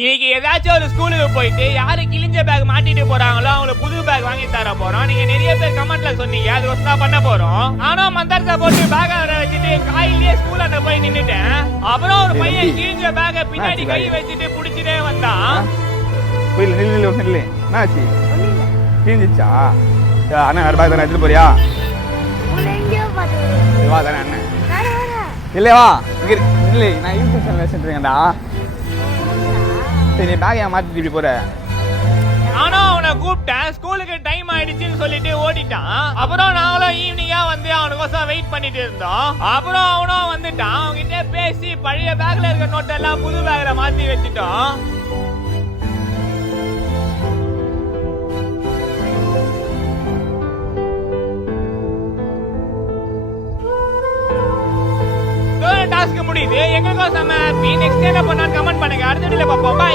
இன்னைக்கு ஏதாச்சும் ஒரு ஸ்கூலுக்கு போயிட்டு யாரு கிழிஞ்ச பேக் மாட்டிட்டு போறாங்களோ அவங்களுக்கு புது பேக் வாங்கி தர போறோம். நீங்க நிறைய பேர் கமெண்ட்ல சொன்னீங்க, அது வசதி பண்ண போறோம். நானும் மந்தரத்தை போட்டு பேக் வச்சுட்டு காயிலே ஸ்கூல் அந்த போய் நின்னுட்டேன். அப்புறம் ஒரு பையன் கிழிஞ்ச பேக பின்னாடி கை வச்சுட்டு புடிச்சிட்டே வந்தான். என்னாச்சு கிழிஞ்சிச்சா? அண்ணா வேற பேக் தானே எடுத்துட்டு போறியா? வா தானே அண்ணன் இல்லையா? இல்லை நான் யூடியூப் சேனல் வச்சுருக்கேன்டா. சரி பேக் ஏன் மாத்திட்டு இப்படி போற? நானும் அவனை கூப்பிட்டேன், ஸ்கூலுக்கு டைம் ஆயிடுச்சுன்னு சொல்லிட்டு ஓடிட்டான். அப்புறம் நாங்களும் ஈவினிங்கா வந்து அவனுக்கோசம் வெயிட் பண்ணிட்டு இருந்தோம். அப்புறம் அவனும் வந்துட்டான். அவன்கிட்ட பேசி பழைய பேக்ல இருக்க நோட்டெல்லாம் புது பேக்ல மாத்தி வச்சுட்டோம். டாஸ்க் முடியுது. எங்களுக்கும் செம்ம ஹாப்பி. நெக்ஸ்ட் என்ன பண்ணான்னு கமெண்ட் பண்ணுங்க. அடுத்த வீடியோல பார்ப்போம். பை.